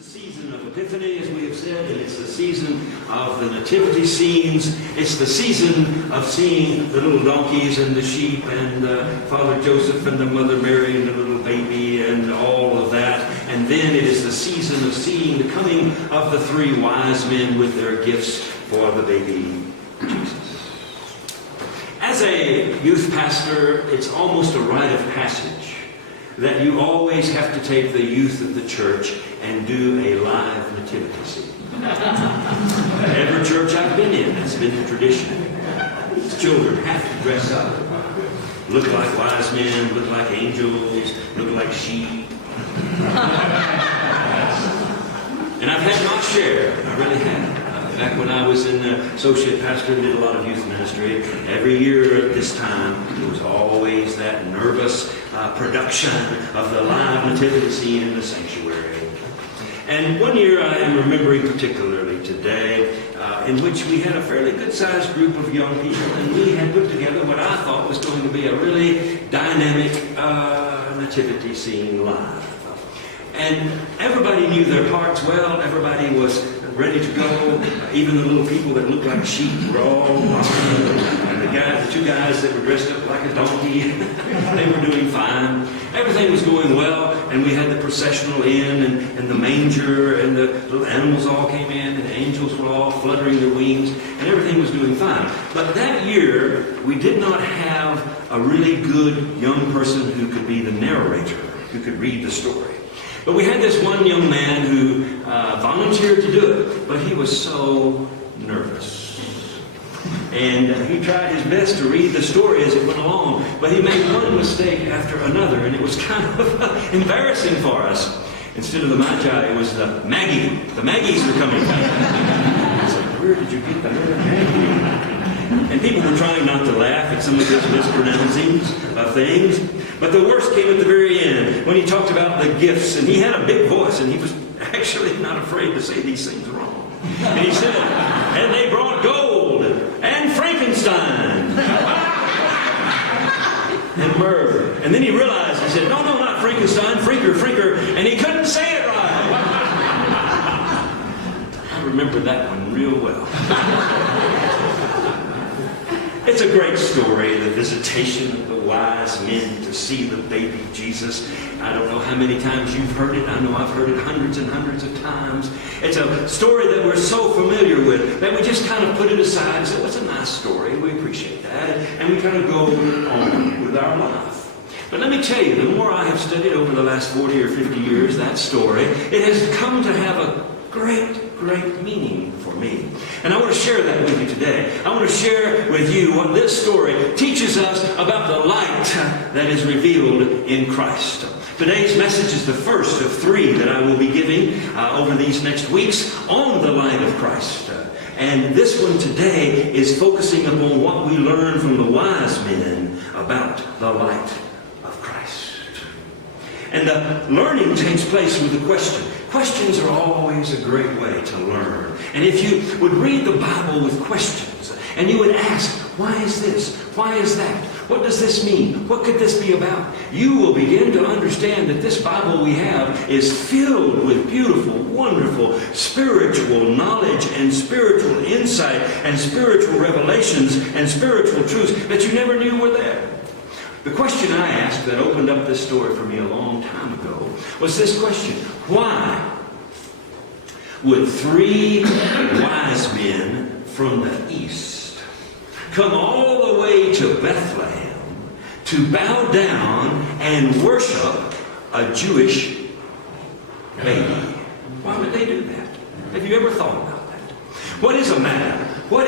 the season of Epiphany, as we have said, and it's the season of the nativity scenes. It's the season of seeing the little donkeys and the sheep and Father Joseph and the Mother Mary and the little baby and all of that. And then it is the season of seeing the coming of the three wise men with their gifts for the baby Jesus. As a youth pastor, it's almost a rite of passage that you always have to take the youth of the church and do a live nativity scene. Every church I've been in, that's been the tradition. Children have to dress up, look like wise men, look like angels, look like sheep. And I've had my share, I really have. Back when I was in associate pastor and did a lot of youth ministry, every year at this time, there was always that nervous production of the live nativity scene in the sanctuary. And one year I am remembering particularly today, in which we had a fairly good-sized group of young people, and we had put together what I thought was going to be a really dynamic nativity scene live. And everybody knew their parts well. Everybody was ready to go. Even the little people that looked like sheep were all and the two guys that were dressed up like a donkey, they were doing fine. Everything was going well, and we had the processional in, and the manger, and the little animals all came in, and the angels were all fluttering their wings, and everything was doing fine. But that year, we did not have a really good young person who could be the narrator, who could read the story. But we had this one young man who volunteered to do it, but he was so nervous. And he tried his best to read the story as it went along, but he made one mistake after another, and it was kind of embarrassing for us. Instead of the Magi, it was the Maggie. The Maggies were coming. I was like, where did you get the word Maggie? And people were trying not to laugh at some of his mispronouncings of things. But the worst came at the very end, when he talked about the gifts, and he had a big voice, and he was actually not afraid to say these things wrong. And he said, and they brought gold, and Frankenstein, and myrrh. And then he realized, he said, no, not Frankenstein, Freaker, and he couldn't say it right. I remember that one real well. It's a great story, the visitation of the wise men to see the baby Jesus. I don't know how many times you've heard it. I know I've heard it hundreds and hundreds of times. It's a story that we're so familiar with that we just kind of put it aside and say, well, it's a nice story. We appreciate that. And we kind of go on with our life. But let me tell you, the more I have studied over the last 40 or 50 years that story, it has come to have a great meaning for me. And I want to share that with you today. I want to share with you what this story teaches us about the light that is revealed in Christ. Today's message is the first of three that I will be giving over these next weeks on the light of Christ. And this one today is focusing upon what we learn from the wise men about the light of Christ. And the learning takes place with a question. Questions are always a great way to learn. And if you would read the Bible with questions, and you would ask, why is this? Why is that? What does this mean? What could this be about? You will begin to understand that this Bible we have is filled with beautiful, wonderful, spiritual knowledge and spiritual insight and spiritual revelations and spiritual truths that you never knew were there. The question I asked that opened up this story for me a long time ago was this question: why would three wise men from the east come all the way to Bethlehem to bow down and worship a Jewish baby? Why would they do that? Have you ever thought about that? What is a matter? What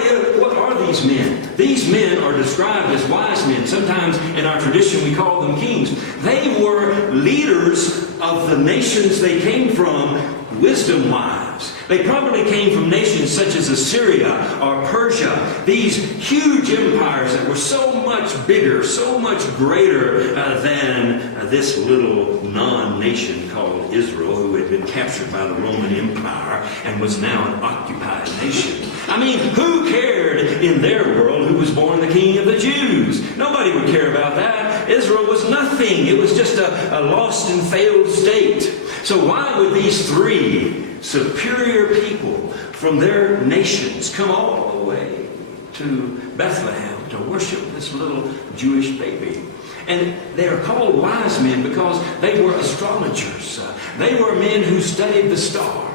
are these men? These men are described as wise men. Sometimes in our tradition we call them kings. They were leaders of the nations they came from, wisdom-wise. They probably came from nations such as Assyria or Persia. These huge empires that were so much bigger, so much greater than this little non-nation called Israel, who had been captured by the Roman Empire and was now an occupied nation. I mean, who cared in their world who was born the king of the Jews? Nobody would care about that. Israel was nothing. It was just a lost and failed state. So why would these three superior people from their nations come all the way to Bethlehem to worship this little Jewish baby? And they are called wise men because they were astrologers. They were men who studied the stars.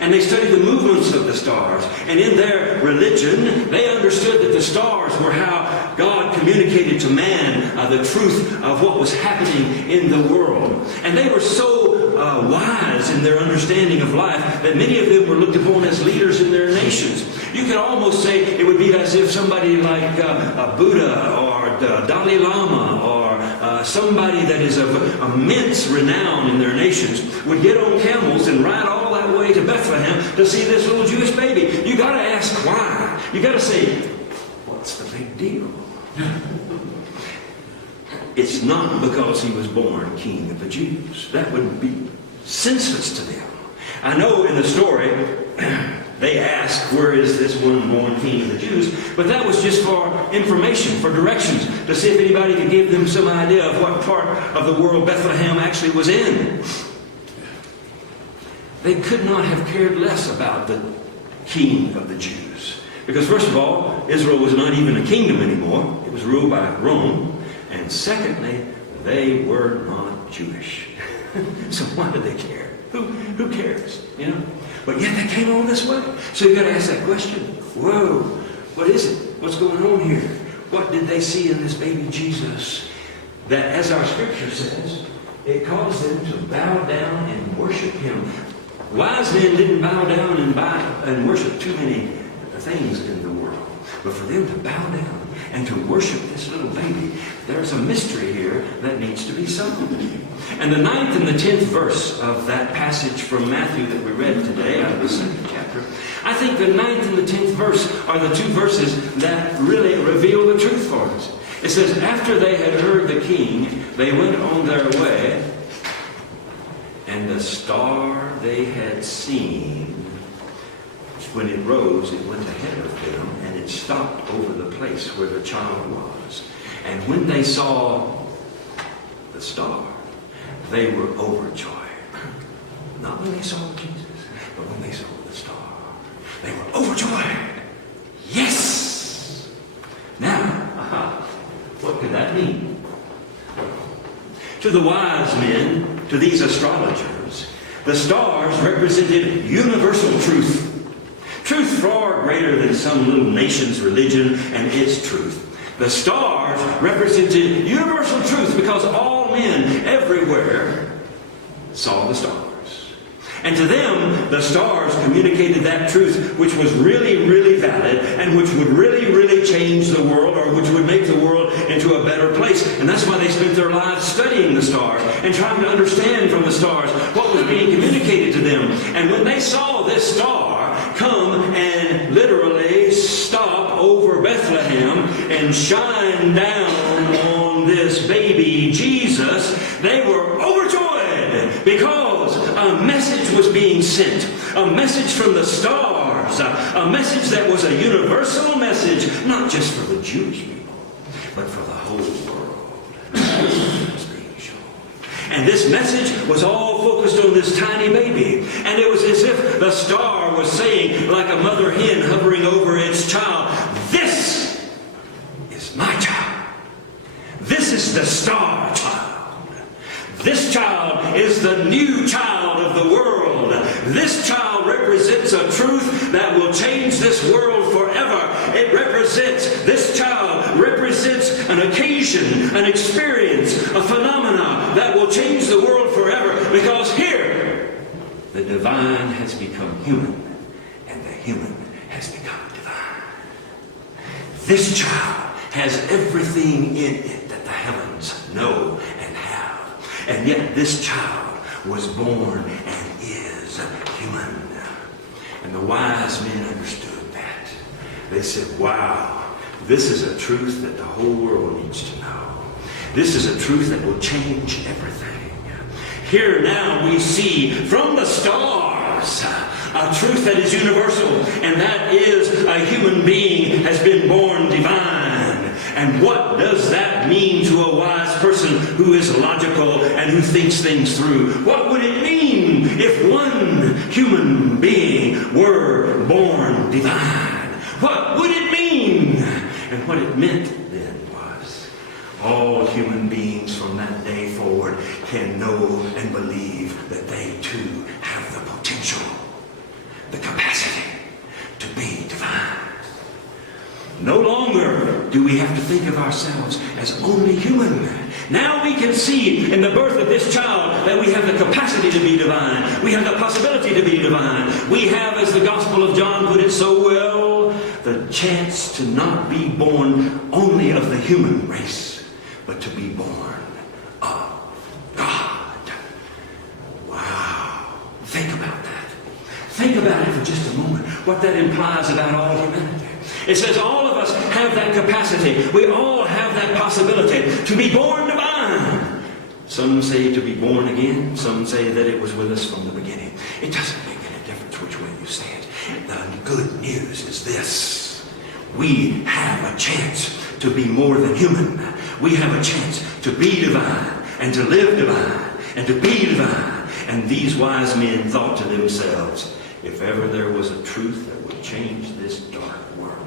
And they studied the movements of the stars. And in their religion, they understood that the stars were how God communicated to man the truth of what was happening in the world. And they were so wise in their understanding of life that many of them were looked upon as leaders in their nations. You could almost say it would be as if somebody like Buddha or Dalai Lama or somebody that is of immense renown in their nations would get on camels and ride all that way to Bethlehem to see this little Jewish baby. You got to ask why. You got to say, what's the big deal? It's not because he was born king of the Jews. That would be senseless to them. I know in the story they asked, where is this one born king of the Jews? But that was just for information, for directions, to see if anybody could give them some idea of what part of the world Bethlehem actually was in. They could not have cared less about the king of the Jews. Because first of all, Israel was not even a kingdom anymore. It was ruled by Rome. And secondly, they were not Jewish. So why did they care? Who cares? You know? But yet they came all this way. So you've got to ask that question. Whoa, what is it? What's going on here? What did they see in this baby Jesus that, as our scripture says, it caused them to bow down and worship him? Wise men didn't bow down and worship too many things in the world. But for them to bow down and to worship this little baby, there's a mystery here that needs to be solved. And the 9th and the 10th verse of that passage from Matthew that we read today, out of the 2nd chapter, I think the 9th and the 10th verse are the two verses that really reveal the truth for us. It says, after they had heard the king, they went on their way, and the star they had seen, when it rose, it went ahead of them, and it stopped over the place where the child was. And when they saw the star, they were overjoyed. Not when they saw Jesus, but when they saw the star. They were overjoyed. Yes! Now, what could that mean? To the wise men, to these astrologers, the stars represented universal truth. Truth far greater than some little nation's religion and its truth. The stars represented universal truth because all men everywhere saw the stars. And to them, the stars communicated that truth which was really, really valid and which would really, really change the world, or which would make the world into a better place. And that's why they spent their lives studying the stars and trying to understand from the stars what was being communicated to them. And when they saw this star come and literally stop over Bethlehem and shine down on this baby Jesus, they were overjoyed because a message was being sent. A message from the stars. A message that was a universal message, not just for the Jewish people, but for the whole world. And this message was all focused on this tiny baby. And it was as if the star was saying, like a mother hen hovering over its child, this is my child. This is the star child. This child is the new child of the world. This child represents a truth that will change this world forever. This child represents an occasion, an experience, a phenomena that will change the world forever, because here the divine has become human and the human has become divine. This child has everything in it that the heavens know and have. And yet this child was born and is human. And the wise men understood that. They said, wow, this is a truth that the whole world needs to know. This is a truth that will change everything. Here now we see from the stars a truth that is universal, and that is a human being has been born divine. And what does that mean to a wise person who is logical and who thinks things through? What would it mean if one human being were born divine, what would it mean? And what it meant then was all human beings from that day forward can know and believe that they too have the potential, the capacity to be divine. No longer do we have to think of ourselves as only human. Now we can see in the birth of this child that we have the capacity to be divine. We have the possibility to be divine. We have, as the Gospel of John put it so well, the chance to not be born only of the human race, but to be born of God. Wow. Think about that. Think about it for just a moment. What that implies about all humanity. It says all of us have that capacity. We all have that possibility to be born divine. Some say to be born again. Some say that it was with us from the beginning. It doesn't make any difference which way you say it. The good news is this. We have a chance to be more than human. We have a chance to be divine and to live divine and to be divine. And these wise men thought to themselves, if ever there was a truth that would change this dark world,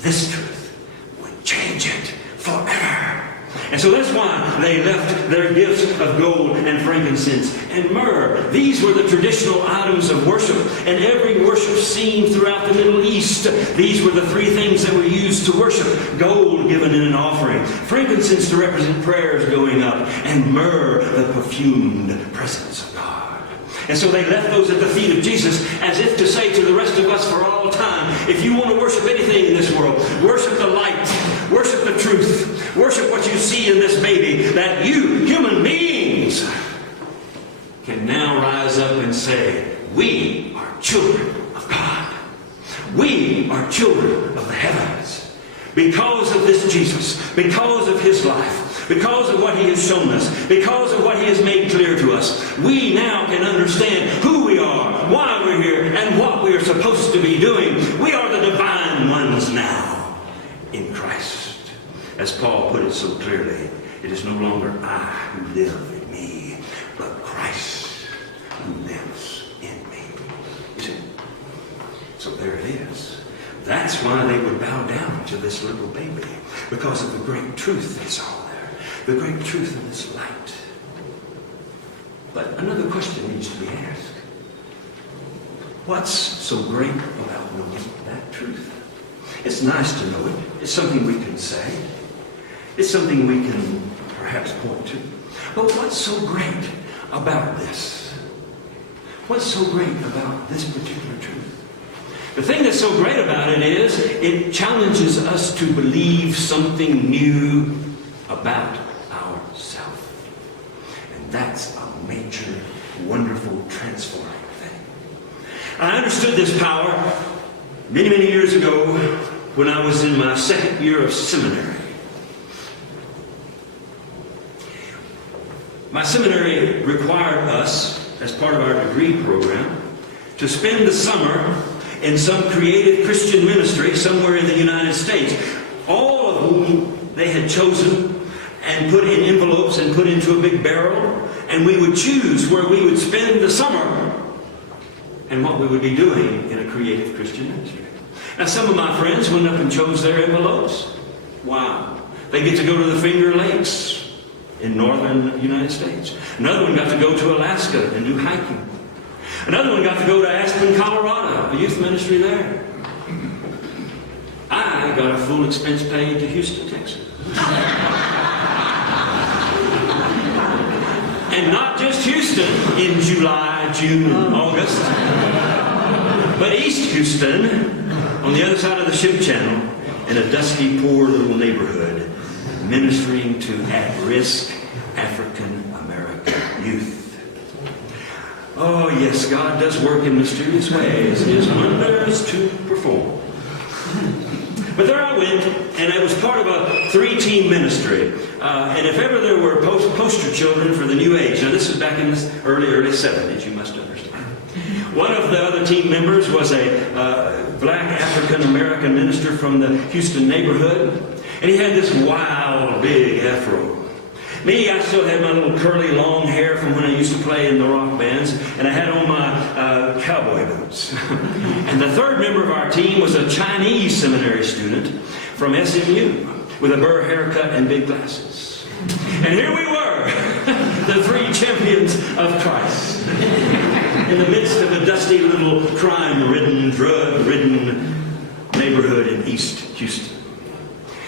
this truth would change it forever. And so that's why they left their gifts of gold and frankincense and myrrh. These were the traditional items of worship. And every worship scene throughout the Middle East, these were the three things that were used to worship. Gold given in an offering, frankincense to represent prayers going up, and myrrh, the perfumed presence of God. And so they left those at the feet of Jesus as if to say to the rest of us for all time, if you want to worship anything in this world, worship the light, worship the truth, worship what you see in this baby, that you, human beings, can now rise up and say, we are children of God. We are children of the heavens. Because of this Jesus, because of his life, because of what he has shown us, because of what he has made clear to us, we now can understand who we are, why we're here, and what we are supposed to be doing. We are the divine ones now in Christ. As Paul put it so clearly, it is no longer I who live in me, but Christ who lives in me. You see? So there it is. That's why they would bow down to this little baby, because of the great truth they saw there, the great truth in this light. But another question needs to be asked. What's so great about knowing that truth? It's nice to know it. It's something we can say. It's something we can perhaps point to. But what's so great about this? What's so great about this particular truth? The thing that's so great about it is it challenges us to believe something new about ourselves. And that's a major, wonderful, transforming thing. I understood this power many, many years ago when I was in my second year of seminary. My seminary required us, as part of our degree program, to spend the summer in some creative Christian ministry somewhere in the United States, all of whom they had chosen and put in envelopes and put into a big barrel, and we would choose where we would spend the summer and what we would be doing in a creative Christian ministry. Now, some of my friends went up and chose their envelopes. Wow. They get to go to the Finger Lakes in northern United States. Another one got to go to Alaska and do hiking. Another one got to go to Aspen, Colorado, a youth ministry there. I got a full expense paid to Houston, Texas. And not just Houston in July, June, and August, but East Houston, on the other side of the ship channel, in a dusty, poor little neighborhood, ministering to at-risk African-American youth. Oh, yes, God does work in mysterious ways. His wonders to perform. But there I went, and I was part of a 3-team ministry. And if ever there were poster children for the New Age, now this was back in the early 70s, you must understand. One of the other team members was a black African-American minister from the Houston neighborhood. And he had this wild, big afro. Me, I still had my little curly long hair from when I used to play in the rock bands, and I had on my cowboy boots. And the third member of our team was a Chinese seminary student from SMU with a burr haircut and big glasses. And here we were, the three champions of Christ, in the midst of a dusty little crime-ridden, drug-ridden neighborhood in East Houston.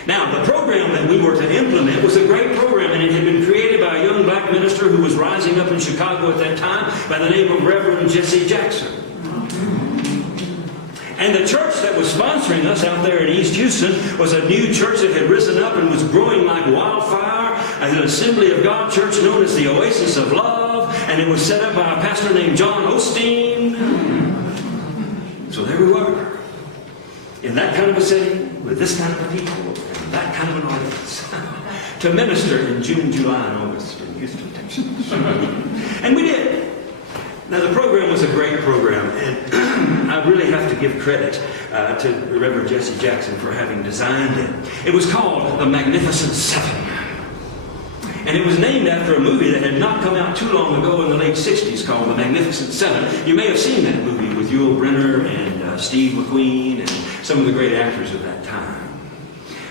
Now, the program that we were to implement was a great program, and it had been created by a young black minister who was rising up in Chicago at that time by the name of Reverend Jesse Jackson. And the church that was sponsoring us out there in East Houston was a new church that had risen up and was growing like wildfire, an Assembly of God church known as the Oasis of Love, and it was set up by a pastor named John Osteen. So there we were, in that kind of a setting, with this kind of a people, and that kind of an audience, to minister in June, July, and August in Houston, Texas. And we did. Now, the program was a great program, and I really have to give credit to Reverend Jesse Jackson for having designed it. It was called The Magnificent Seven. And it was named after a movie that had not come out too long ago in the late 60s called The Magnificent Seven. You may have seen that movie with Yul Brynner and Steve McQueen and some of the great actors of that time.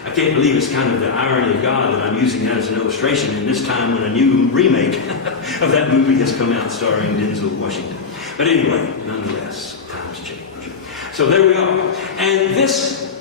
I can't believe it's kind of the irony of God that I'm using that as an illustration in this time when a new remake of that movie has come out starring Denzel Washington. But anyway, nonetheless, times change. So there we are. And this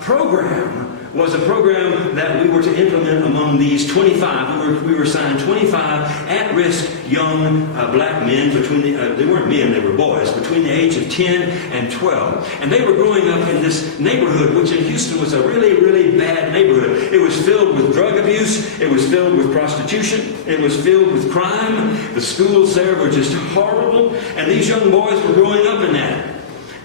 program was a program that we were to implement among these 25. We were assigned 25 at-risk young black men between they weren't men, they were boys, between the age of 10 and 12. And they were growing up in this neighborhood, which in Houston was a really, really bad neighborhood. It was filled with drug abuse. It was filled with prostitution. It was filled with crime. The schools there were just horrible. And these young boys were growing up in that.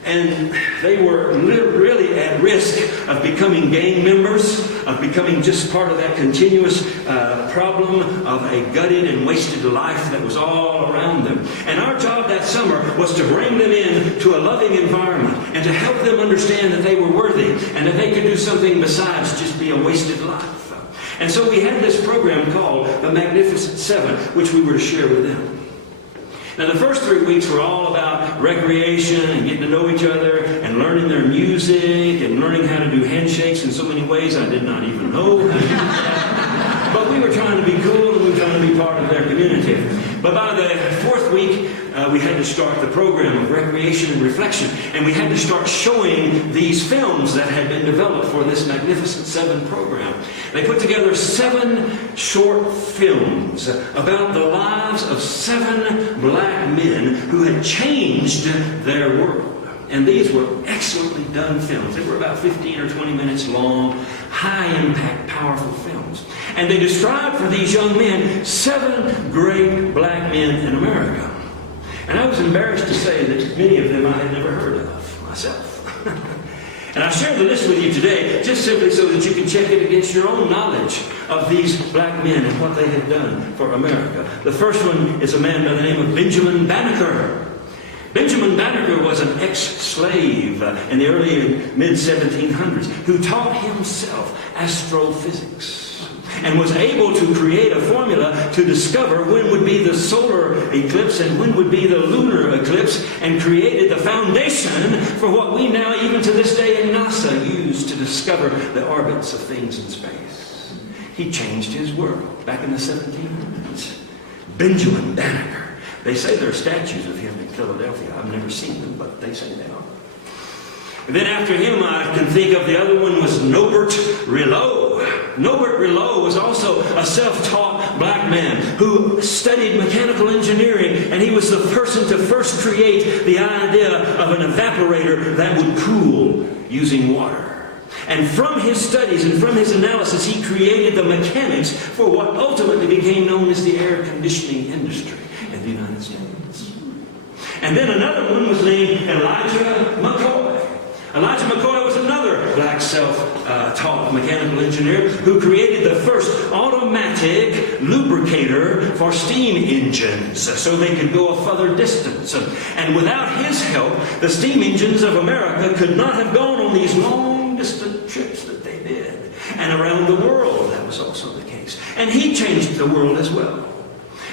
And they were really at risk of becoming gang members, of becoming just part of that continuous problem of a gutted and wasted life that was all around them. And our job that summer was to bring them in to a loving environment and to help them understand that they were worthy and that they could do something besides just be a wasted life. And so we had this program called The Magnificent Seven, which we were to share with them. Now, the first 3 weeks were all about recreation and getting to know each other and learning their music and learning how to do handshakes in so many ways I did not even know how to do that. But we were trying to be cool and we were trying to be part of their community. But by the 4th week, we had to start the program of recreation and reflection. And we had to start showing these films that had been developed for this Magnificent Seven program. They put together 7 short films about the lives of 7 black men who had changed their world. And these were excellently done films. They were about 15 or 20 minutes long, high-impact, powerful films. And they described for these young men 7 great black men in America. And I was embarrassed to say that many of them I had never heard of myself. And I share the list with you today just simply so that you can check it against your own knowledge of these black men and what they had done for America. The first one is a man by the name of Benjamin Banneker. Benjamin Banneker was an ex-slave in the early mid-1700s who taught himself astrophysics and was able to create a formula to discover when would be the solar eclipse and when would be the lunar eclipse, and created the foundation for what we now, even to this day in NASA, use to discover the orbits of things in space. He changed his world back in the 1700s. Benjamin Banneker. They say there are statues of him in Philadelphia. I've never seen them, but they say they are. And then after him, I can think of the other one was Norbert Rillow. Norbert Rillow was also a self-taught black man who studied mechanical engineering, and he was the person to first create the idea of an evaporator that would cool using water. And from his studies and from his analysis, he created the mechanics for what ultimately became known as the air conditioning industry in the United States. And then another one was named Elijah McCoy. Elijah McCoy was another black self-taught mechanical engineer who created the first automatic lubricator for steam engines so they could go a further distance. And without his help, the steam engines of America could not have gone on these long distant trips that they did. And around the world, that was also the case. And he changed the world as well.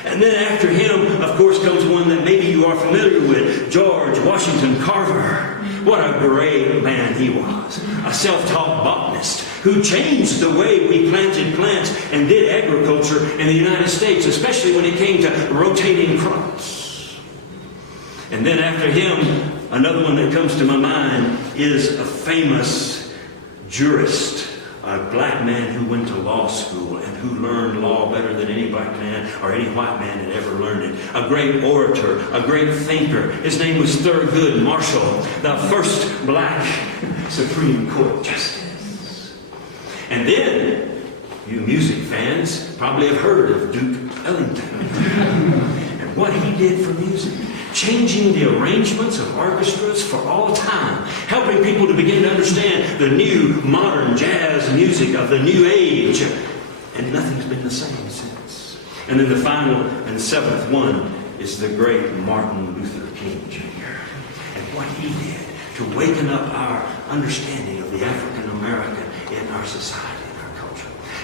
And then after him, of course, comes one that maybe you are familiar with, George Washington Carver. What a great man he was. A self-taught botanist who changed the way we planted plants and did agriculture in the United States, especially when it came to rotating crops. And then after him, another one that comes to my mind is a famous jurist, a black man who went to law school and who learned law better than any black man or any white man had ever learned it. A great orator, a great thinker. His name was Thurgood Marshall, the first black Supreme Court justice. And then, you music fans probably have heard of Duke Ellington and what he did for music. Changing the arrangements of orchestras for all time, helping people to begin to understand the new modern jazz music of the new age. And nothing's been the same since. And then the final and seventh one is the great Martin Luther King Jr. And what he did to waken up our understanding of the African American in our society.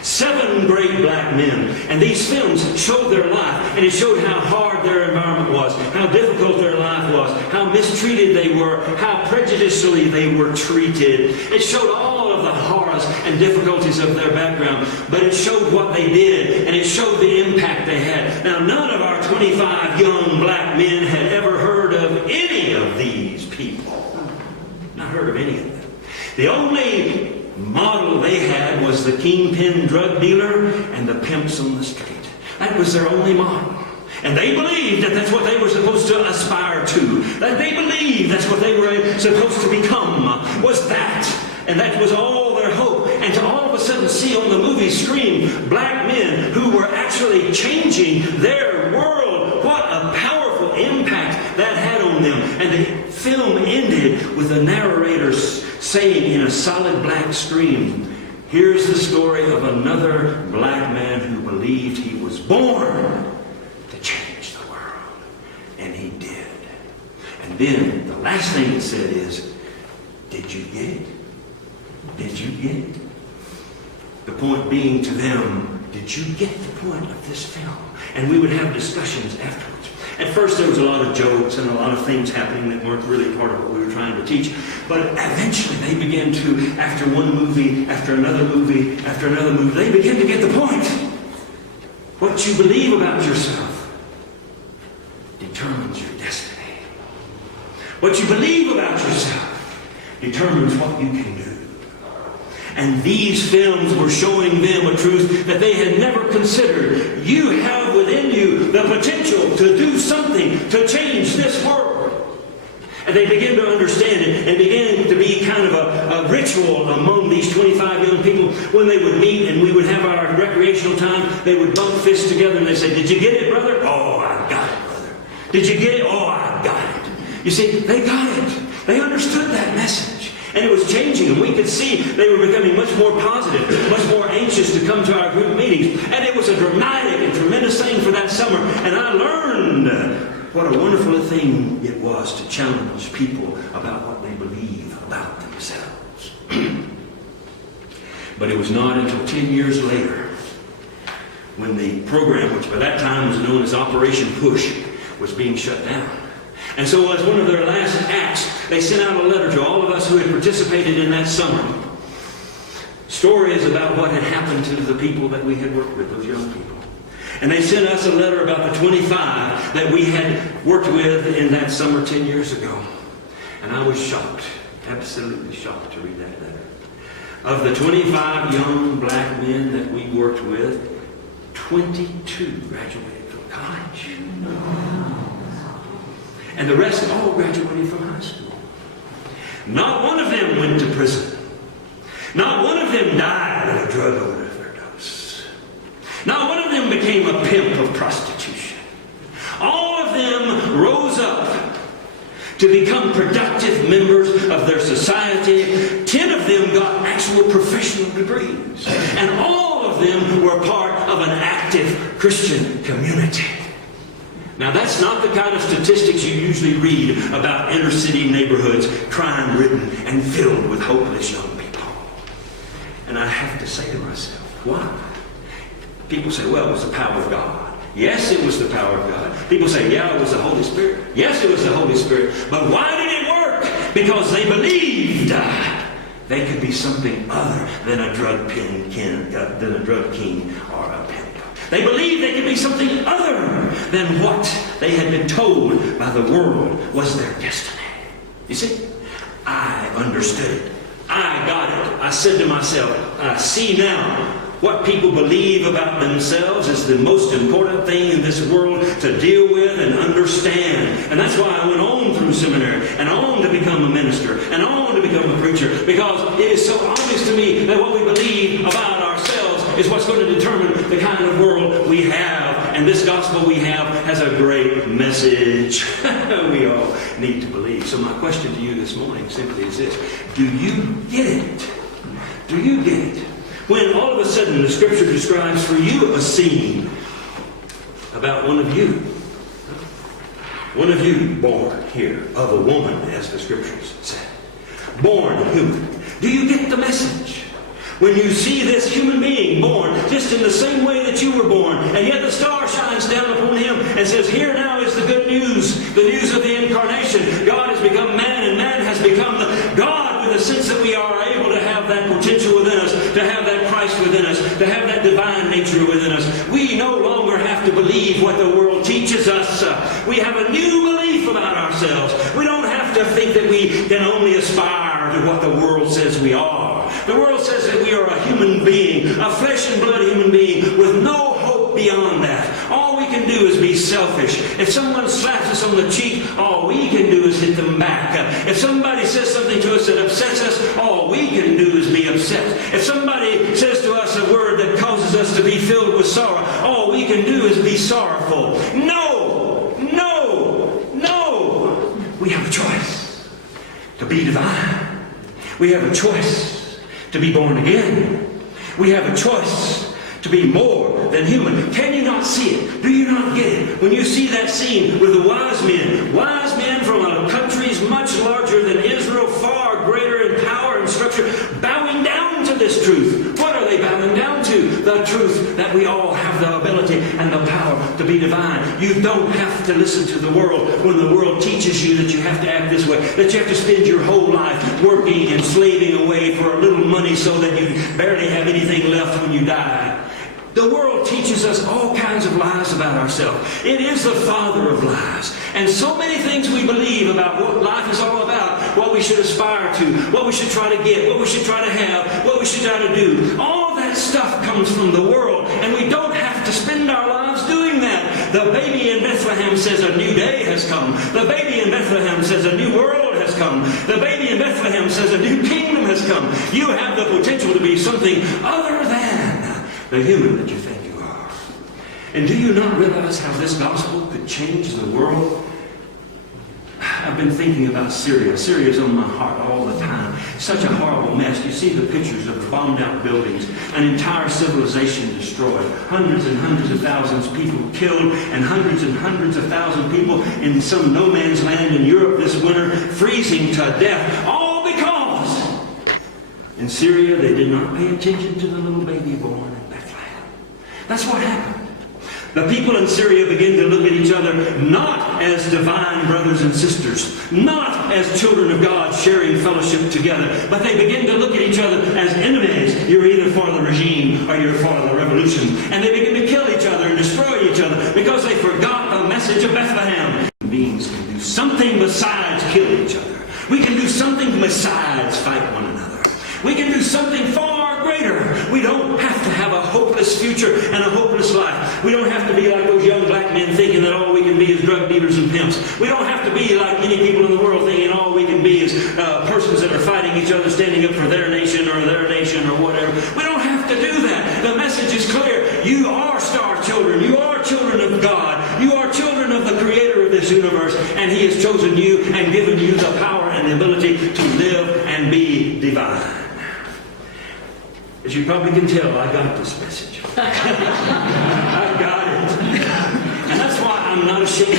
7 great black men. And these films showed their life. And it showed how hard their environment was, how difficult their life was, how mistreated they were, how prejudicially they were treated. It showed all of the horrors and difficulties of their background. But it showed what they did. And it showed the impact they had. Now, none of our 25 young black men had ever heard of any of these people. Not heard of any of them. The only model they had was the kingpin drug dealer and the pimps on the street. That was their only model. And they believed that that's what they were supposed to aspire to. That they believed that's what they were supposed to become, was that. And that was all their hope. And to all of a sudden see on the movie screen black men who were actually changing their world. What a powerful impact that had on them. And the film ended with the narrator saying in a solid black screen, here's the story of another black man who believed he was born to change the world. And he did. And then the last thing it said is, did you get it? Did you get it? The point being to them, did you get the point of this film? And we would have discussions afterwards. At first there was a lot of jokes and a lot of things happening that weren't really part of what we were trying to teach. But eventually they began to, after one movie, after another movie, after another movie, they began to get the point. What you believe about yourself determines your destiny. What you believe about yourself determines what you can do. And these films were showing them a truth that they had never considered. You have within you the potential to do something to change this world. And they began to understand it and began to be kind of a ritual among these 25 young people. When they would meet and we would have our recreational time, they would bump fists together and they'd say, did you get it, brother? Oh, I got it, brother. Did you get it? Oh, I got it. You see, they got it. They understood that message. And it was changing, and we could see they were becoming much more positive, much more anxious to come to our group meetings. And it was a dramatic and tremendous thing for that summer. And I learned what a wonderful thing it was to challenge people about what they believe about themselves. But it was not until 10 years later, when the program, which by that time was known as Operation Push, was being shut down. And so as one of their last acts, they sent out a letter to all of us who had participated in that summer. Stories about what had happened to the people that we had worked with, those young people. And they sent us a letter about the 25 that we had worked with in that summer 10 years ago. And I was shocked, absolutely shocked to read that letter. Of the 25 young black men that we worked with, 22 graduated from college. And the rest all graduated from high school. Not one of them went to prison. Not one of them died of a drug overdose. Not one of them became a pimp of prostitution. All of them rose up to become productive members of their society. 10 of them got actual professional degrees. And all of them were part of an active Christian community. Now, that's not the kind of statistics you usually read about inner city neighborhoods, crime-ridden and filled with hopeless young people. And I have to say to myself, why? People say, well, it was the power of God. Yes, it was the power of God. People say, yeah, it was the Holy Spirit. Yes, it was the Holy Spirit. But why did it work? Because they believed they could be something other than a drug king or a pimp. They believed they could be something other than what they had been told by the world was their destiny. You see, I understood it. I got it. I said to myself, I see now what people believe about themselves is the most important thing in this world to deal with and understand. And that's why I went on through seminary and on to become a minister and on to become a preacher, because it is so obvious to me that what we believe about ourselves is what's going to determine the kind of world we have. And this gospel we have has a great message we all need to believe. So my question to you this morning simply is this: do you get it? Do you get it? When all of a sudden the Scripture describes for you a scene about one of you born here of a woman, as the Scriptures say, born human. Do you get the message? When you see this human being born just in the same way that you were born, and yet the star shines down upon him and says, here now is the good news, the news of the incarnation. God has become man, and man has become the God, with a sense that we are able to have that potential within us, to have that Christ within us, to have that divine nature within us. We no longer have to believe what the world teaches us. We have a new belief about ourselves. We don't have to think that we can only aspire to what the world says we are. The world says that we are a human being, a flesh and blood human being, with no hope beyond that. All we can do is be selfish. If someone slaps us on the cheek, all we can do is hit them back. If somebody says something to us that upsets us, all we can do is be upset. If somebody says to us a word that causes us to be filled with sorrow, all we can do is be sorrowful. No! No! No! We have a choice to be divine. We have a choice to be born again. We have a choice to be more than human. Can you not see it? Do you not get it? When you see that scene with the wise men from a countries much larger than Israel, far greater in power and structure, bowing down to this truth. What are they bowing down to? The truth that we all have the ability and the power to be divine. You don't have to listen to the world when the world teaches you that you have to act this way, that you have to spend your whole life working and slaving away for a little money so that you barely have anything left when you die. The world teaches us all kinds of lies about ourselves. It is the father of lies. And so many things we believe about what life is all about, what we should aspire to, what we should try to get, what we should try to have, what we should try to do. All of that stuff comes from the world, and we don't have to spend our lives doing that. The baby in Bethlehem says a new day has come. The baby in Bethlehem says a new world has come. The baby in Bethlehem says a new kingdom has come. You have the potential to be something other than the human that you think you are. And do you not realize how this gospel could change the world? I've been thinking about Syria. Syria's on my heart all the time. Such a horrible mess. You see the pictures of the bombed out buildings, an entire civilization destroyed, hundreds and hundreds of thousands of people killed, and hundreds of thousands of people in some no man's land in Europe this winter, freezing to death. All because in Syria they did not pay attention to the little baby born in Bethlehem. That's what happened. The people in Syria begin to look at each other not as divine brothers and sisters, not as children of God sharing fellowship together, but they begin to look at each other as enemies. You're either for the regime or you're for the revolution. And they begin to kill each other and destroy each other because they forgot the message of Bethlehem. Beings can do something besides kill each other. We can do something besides fight one another. We can do something far greater. We don't have to have a hopeless future and a hopeless life. We don't have to be like those young black men thinking that all we can be is drug dealers and pimps. We don't have to be like many people in the world thinking all we can be is persons that are fighting each other, standing up for their nation or whatever. We don't have to do that. The message is clear. You are star children. You are children of God. You are children of the Creator of this universe, and He has chosen you and given you the power and the ability to live and be divine. As you probably can tell, I got this message. I got it. And that's why I'm not ashamed.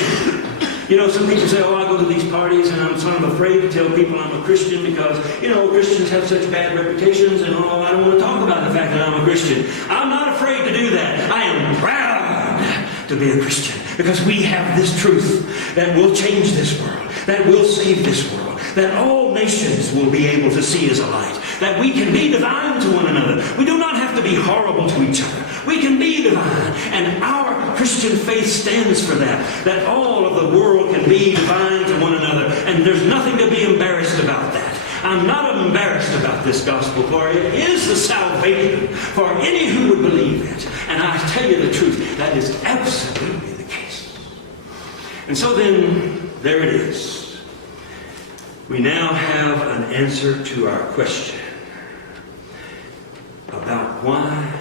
You know, some people say, oh, I go to these parties and I'm sort of afraid to tell people I'm a Christian because, you know, Christians have such bad reputations and, oh, I don't want to talk about the fact that I'm a Christian. I'm not afraid to do that. I to be a Christian, because we have this truth that will change this world, that will save this world, that all nations will be able to see as a light, that we can be divine to one another. We do not have to be horrible to each other. We can be divine, and our Christian faith stands for that all of the world can be divine to one another, and there's nothing to be embarrassed about that. I'm not embarrassed about this gospel, for it is the salvation for any who would believe it. And I tell you the truth, that is absolutely the case. And so then, there it is. We now have an answer to our question about why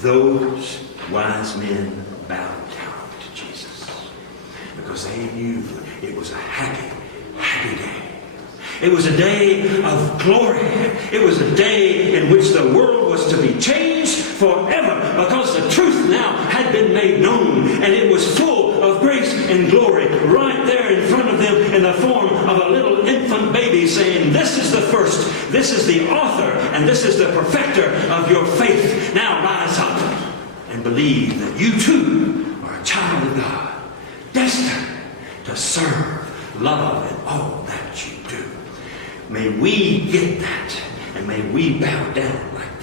those wise men bowed down to Jesus. Because they knew it was a happy, happy day. It was a day of glory. It was a day in which the world was to be changed forever, because the truth now had been made known, and it was full of grace and glory right there in front of them in the form of a little infant baby saying, "This is the first, this is the author, and this is the perfecter of your faith. Now rise up and believe that you too are a child of God, destined to serve, love, and all that you do." May we get that, and may we bow down like